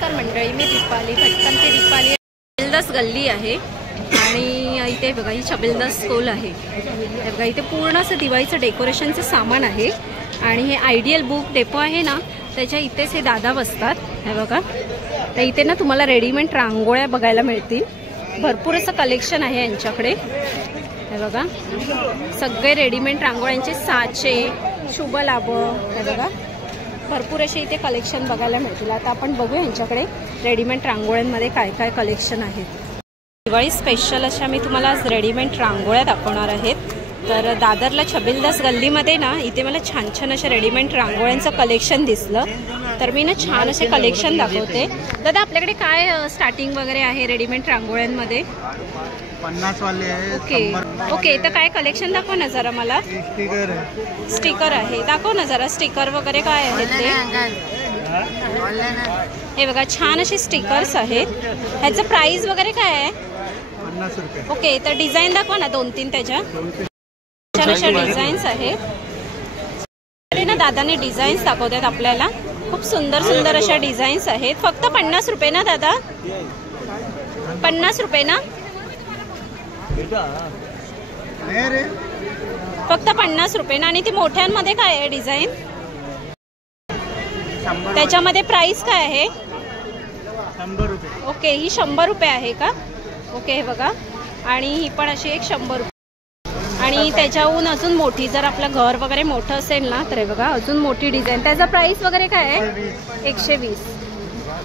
नमस्कार मंडळी, मी दीपाली भटकन ते दीपाली। छबिलदास गल्ली आहे आणि इथे बघा ही छबिलदास स्कूल आहे। हे बघा इथे पूर्ण असं दिवाळीचं डेकोरेशनचं सामान आहे आणि हे आयडियल बुक डेपो आहे ना, त्याच्या इथेच हे दादा बसतात। हे बघा, तर इथे ना तुम्हाला रेडीमेड रांगोळ्या बघायला मिळतील। भरपूर असं कलेक्शन आहे यांच्याकडे। हे बघा सगळे रेडीमेड रांगोळ्यांचे साचे, शुभ लाभ, हे बघा भरपूर असे इथे कलेक्शन बघायला मिळतील। आता आपण बघू यांच्याकडे रेडीमेड रांगोळ्यांमध्ये काय काय कलेक्शन आहेत। दिवाळी स्पेशल अशा मी तुम्हाला आज रेडीमेड रांगोळ्या दाखवणार आहेत। तर दादरला छबिलदास गल्लीमध्ये ना इथे मला छान छान अशा रेडीमेड रांगोळ्यांचं कलेक्शन दिसलं, तर मी ना छान असे कलेक्शन दाखवते। दादा आपल्याकडे काय स्टार्टिंग वगैरे आहे रेडीमेड रांगोळ्यांमध्ये? 50 वाले आहे। ओके तर काय कलेक्शन दाखव ना जरा मला। स्टिकर आहे, दाखव ना जरा स्टिकर वगैरे काय आहेत ते। हे बघा छान असे स्टिकर्स आहेत। ह्याचं प्राइस वगैरे काय आहे? 50 रुपये। ओके तर डिझाईन दाखवा ना 2-3 त्याच्या। छान अशा डिझाईन्स आहेत ना, दादाने डिझाईन्स दाखवतात आपल्याला। खूप सुंदर सुंदर अशा डिझाईन्स आहेत। फक्त 50 रुपये ना दादा? 50 रुपये ना? फक्त 50 रुपये ना? आणि ती मोठ्यांमध्ये काय आहे डिझाईन? त्याच्यामध्ये प्राइस काय आहे? 100 रुपये। ओके ही 100 रुपये आहे का? ओके हे बघा, आणि ही पण अशी एक 100 रुपये। आणि त्याच्याहून अजून मोठी जर आपलं घर वगैरे मोठं असेल ना, तर हे बघा अजून मोठी डिझाईन। त्याचा प्राइस वगैरे काय आहे? 120।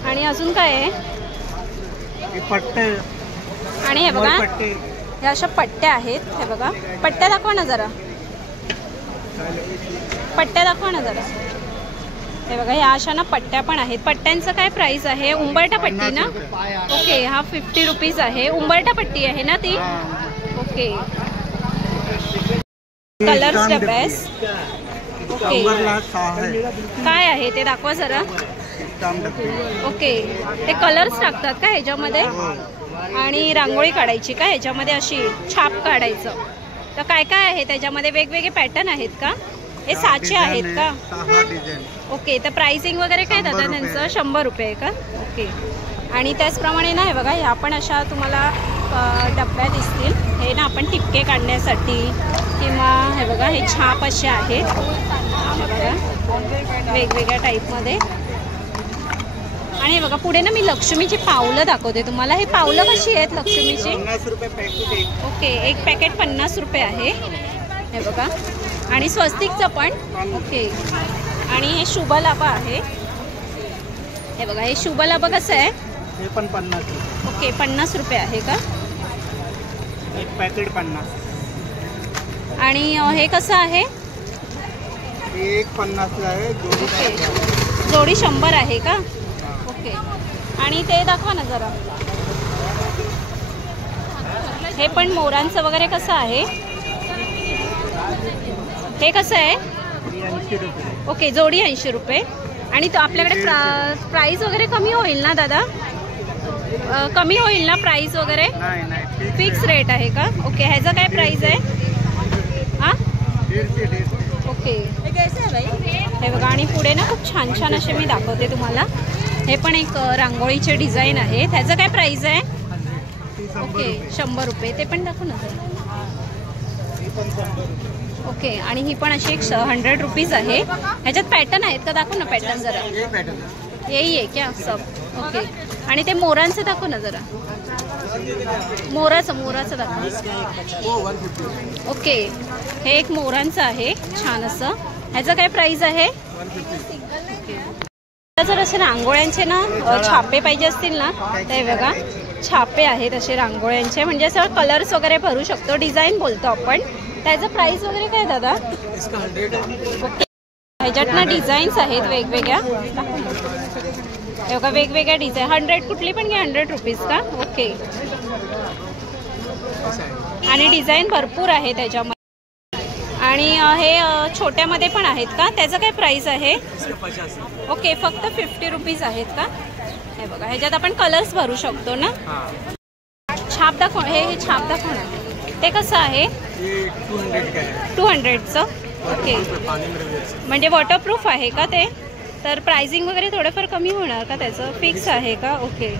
आणि अजून काय आहे? पट्टे। आणि हे बघा ह्या अशा पट्ट्या आहेत। हे बघा पट्ट्या दाखवा ना जरा, पट्ट्या दाखवा ना जरा। हे बघा ह्या अशा ना पट्ट्या पण आहेत। पट्ट्यांचं काय प्राइस आहे? उंबरठा पट्टी ना? ओके हा 50 रुपीज आहे। उंबरठा पट्टी आहे ना ती? Okay colours the best. Okay काय आहे ते दाखवा जरा। ओके ते कलर्स टाकतात का ह्याच्यामध्ये? आणि रांगोळी काढायची का ह्याच्यामध्ये? अशी छाप काढायचं तर काय काय आहे त्याच्यामध्ये? वेगवेगळे पॅटर्न आहेत का? हे साचे आहेत का? ओके तर प्राइसिंग वगैरे काय दादा त्यांचं? 100 रुपये आहे का? ओके आणि त्याचप्रमाणे ना हे बघा ह्या पण अशा तुम्हाला डब्या दिसतील। हे ना आपण टिपके काढण्यासाठी किंवा हे बघा हे छाप असे आहेत बघा वेगवेगळ्या टाईपमध्ये। आणि हे बघा पुढे ना मी लक्ष्मीची पावलं दाखवते तुम्हाला। हे पावलं कशी आहेत लक्ष्मीची? 50 रुपये पॅकेट। ओके एक पॅकेट 50 रुपये आहे। हे बघा आणि स्वस्तिकचं पण। ओके आणि हे शुभलाभ आहे। हे बघा हे शुभलाभ कसं आहे? हे पण 50 रुपये। ओके 50 रुपये आहे का? एक पॅकेट 50। आणि हे कसं आहे? एक 50 ला आहे, जोडी 100 आहे का? ओके आणि ते दाखवा ना जरा। हे पण मोरांचं वगैरे कसं आहे? हे कसं आहे? 80 रुपये। ओके जोडी 80 रुपये। आणि तो आपल्याकडे प्राइस वगैरे कमी होईल ना दादा? कमी होईल ना प्राइस वगैरे? नाही फिक्स रेट आहे का? ओके ह्याचा काय प्राइस आहे? हां 150। ओके हे बघा आणि पुढे ना खूप छान छान असे मी दाखवते तुम्हाला। हे पण एक रांगोळीचे डिझाईन आहे। त्याचं काय प्राइस आहे? ओके 100 रुपये। ते पण दाखव ना। ओके आणि ही पण अशी एक 100 रुपीज आहे। ह्याच्यात पॅटर्न आहेत का? दाखव ना पॅटर्न जरा। यही आहे क्या सब? ओके आणि ते मोरांचं दाखव ना जरा। मोराचं दाखव। ओके हे एक मोरांचं आहे छान असं। ह्याचं काय प्राइस आहे? जर असे रांगोळ्यांचे ना छापे पाहिजे असतील ना, तर हे बघा छापे आहेत असे रांगोळ्यांचे। म्हणजे असं कलर्स वगैरे भरू शकतो, डिझाईन बोलतो आपण। त्याचं प्राइस वगैरे काय दादा? ओके ह्याच्यात ना डिझाईन्स आहेत वेगवेगळ्या। हे बघा वेगवेगळ्या डिझाईन। 100 कुठली पण घ्या 100 रुपीज का? ओके आणि डिझाईन भरपूर आहे त्याच्यामध्ये। आणि हे छोट्यामध्ये पण आहेत का? त्याचं काय प्राइस आहे? ओके फक्त 50 रुपीज आहेत का? हे बघा ह्याच्यात आपण कलर्स भरू शकतो ना। छाप दाखव, हे छाप दाखव ना। ते कसं आहे? 200चं। ओके म्हणजे वॉटरप्रूफ आहे का ते? तर प्राइसिंग वगैरे थोडंफार कमी होणार का त्याचं? फिक्स आहे का? ओके.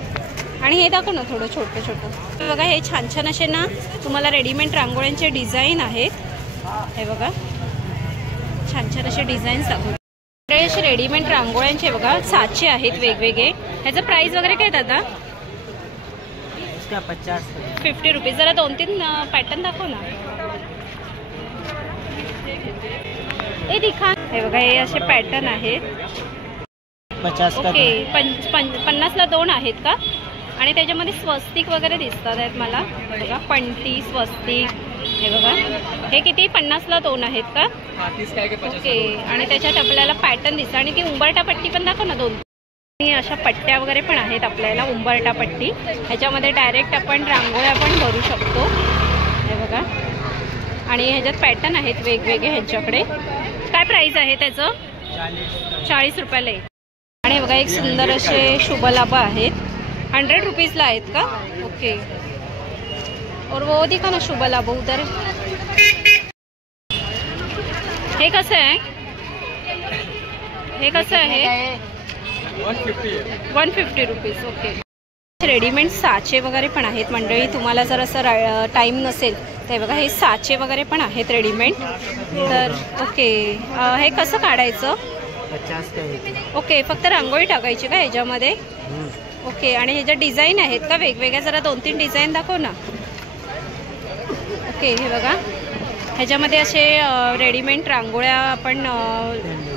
आणि हे दाखव ना थोडं छोटं छोटं. बघा हे छान छान असे ना तुम्हाला रेडीमेड रांगोळ्यांचे डिझाईन आहेत. हे बघा छान छान असे डिझाईन्स दाखवले. असे रेडीमेड रांगोळ्यांचे बघा साचे आहेत वेगवेगळे. ह्याचं प्राइस वगैरे काय दादा? 50 रुपीज. जरा 2-3 पॅटर्न दाखव ना. हे दिखा. हे बघा हे असे पॅटर्न आहेत. 50 ओके. 50ला 2 आहेत का? आणि त्याच्यामध्ये स्वस्तिक वगैरे दिसतात आहेत मला बघा. पंटी स्वस्तिक. हे बघा हे किती? 50ला 2 आहेत का? ओके. आणि त्याच्यात आपल्याला पॅटर्न दिसतं. आणि ती उंबरटा पट्टी पण दाखव ना 2. आणि अशा पट्ट्या वगैरे पण आहेत आपल्याला. उंबरटा पट्टी ह्याच्यामध्ये डायरेक्ट आपण रांगोळ्या पण भरू शकतो. हे बघा. आणि ह्याच्यात पॅटर्न आहेत वेगवेगळे ह्यांच्याकडे. काय प्राइस आहे त्याचं? 40 रुपयाला आहे. आणि बघा एक सुंदर असे शुभलाभ आहेत. 100 रुपीजला आहेत का? ओके. और वो दिखा ना शुभलाभ उधर. हे कसं आहे? हे कसं आहे? 150 रुपीज. ओके. रेडीमेड साचे वगैरे पण आहेत मंडळी. तुम्हाला जर असं टाईम नसेल तर बघा हे साचे वगैरे पण आहेत रेडीमेड. तर ओके. हे कसं काढायचं? 50 ओके. फक्त रांगोळी टाकायची का ह्याच्यामध्ये? ओके. आणि ह्याच्या डिझाईन आहेत का वेगवेगळ्या? जरा 2-3 डिझाईन दाखव ना. ओके. हे बघा ह्याच्यामध्ये असे रेडीमेड रांगोळ्या आपण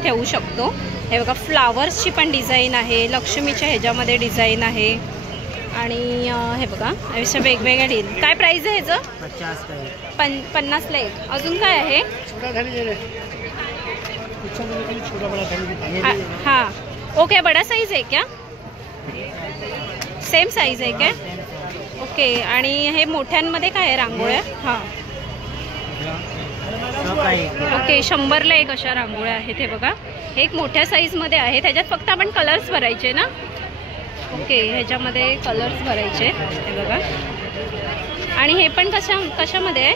ठेवू शकतो. हे बघा फ्लावर्सची पण डिझाईन आहे. लक्ष्मीच्या ह्याच्यामध्ये डिझाईन आहे. आणि हे बघा अशा वेगवेगळ्या डिझाईन. काय प्राइस आहे ह्याचं? 50ला 1. अजून काय आहे? हाँ. ओके. बड़ा साइज है क्या? सेम साइज आहे क्या? ओके. आणि हे मोठ्यांमध्ये काय आहे रांगोळ्या? हां. ओके. 100ला 1 अशा रांगोळ्या आहेत. हे बघा एक मोठ्या साईजमध्ये आहे. त्याच्यात फक्त आपण कलर्स भरायचे ना? ओके. ह्याच्यामध्ये कलर्स भरायचे. हे बघा. आणि हे पण कशामध्ये आहे?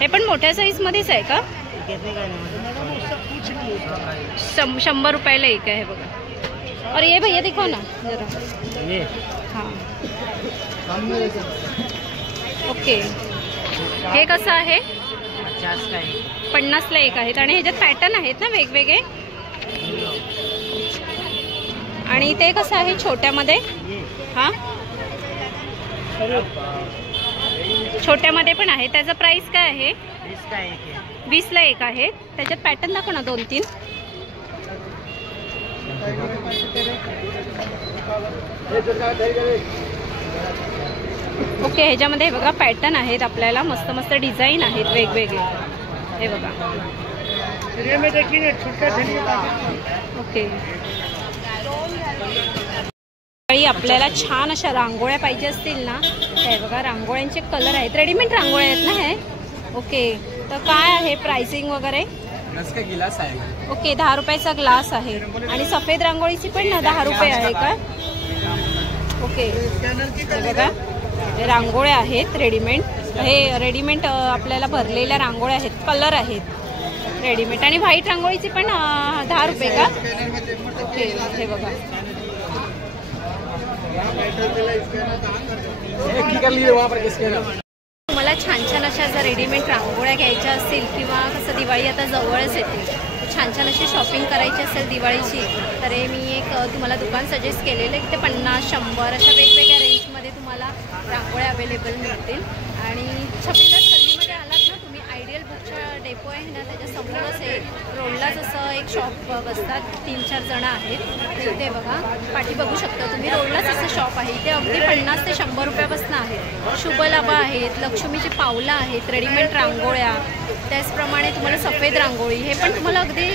हे पण मोठ्या साईजमध्येच आहे का? 100 रुपयाला 1 आहे. हे बघा. और ये भैया दिखाओ ना जरा. हाँ. ओके. हे कसं आहे? 50ला 1 आहेत. आणि ह्याच्यात पॅटर्न आहेत ना वेगवेगळे. आणि ते कसं आहे छोट्यामध्ये? हां छोट्यामध्ये पण आहे. त्याचं प्राइस काय आहे? 20ला 1 आहे. त्याच्यात पॅटर्न दाखव ना 2-3. ओके. ह्याच्यामध्ये बघा पॅटर्न आहेत आपल्याला. मस्त मस्त डिझाईन आहेत वेगवेगळे. हे बघा. ओके. आपल्याला छान अशा रांगोळ्या पाहिजे असतील ना हे बघा रांगोळ्यांचे कलर आहेत. रेडीमेड रांगोळ्या आहेत ना हे? ओके. तर काय आहे प्राइसिंग वगैरे? गिलास आहे. ओके. 10 रुपयाचा ग्लास आहे. आणि सफेद रांगोळीची पण 10 रुपये आहे का? ओके. बघा हे रांगोळ्या आहेत रेडीमेड. हे रेडीमेड आपल्याला भरलेल्या रांगोळ्या आहेत. कलर आहेत रेडीमेड. आणि व्हाईट रांगोळीची पण 10 रुपये का? ओके. हे बघा. तुम्हाला छान छान अशा जर रेडीमेड रांगोळ्या घ्यायच्या असतील किंवा कसं दिवाळी आता जवळच येते छान छान अशी शॉपिंग करायची असेल दिवाळीची तर मी एक तुम्हाला दुकान सजेस्ट केलेलं आहे. ते 50-100 अशा वेगवेगळ्या रेंजमध्ये तुम्हाला रांगोळ्या अवेलेबल मिळतील. आणि 26 गल्लीमध्ये आलात ना तुम्ही आयडियल बुकच्या डेपो आहे ना त्याच्यासमोरच आहे. रोडलाच असं एक शॉप बसतात. 3-4 जण आहेत. तर इथे बघा पाठी बघू शकता तुम्ही. रोडलाच असं शॉप आहे. इथे अगदी 50 ते 100 रुपयापासून आहेत. शुभलाभा आहेत. लक्ष्मीची पावलं आहेत. रेडीमेड रांगोळ्या. त्याचप्रमाणे तुम्हाला सफेद रांगोळी हे पण तुम्हाला अगदी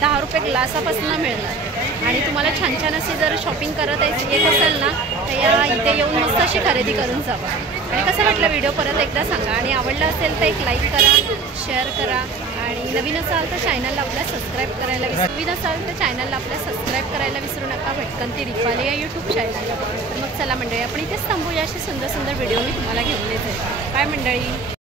10 रुपये ग्लासापासून मिळणार. आणि तुम्हाला छान छान अशी जर शॉपिंग करत येत असेल ना तर या इथे येऊन मस्त अशी खरेदी करून जावा. आणि कसं वाटलं व्हिडिओ परत एकदा सांगा. आणि आवडला असेल तर एक लाईक करा, शेअर करा. आणि नवीन असाल तर चॅनलला आपल्या सबस्क्राईब करायला विसरू नका. भटकंती दीपाली या यूट्यूब चॅनलला. तर मग चला मंडळी आपण इथेच थांबूया. असे सुंदर सुंदर व्हिडिओ मी तुम्हाला घेऊन येते. बाय मंडळी.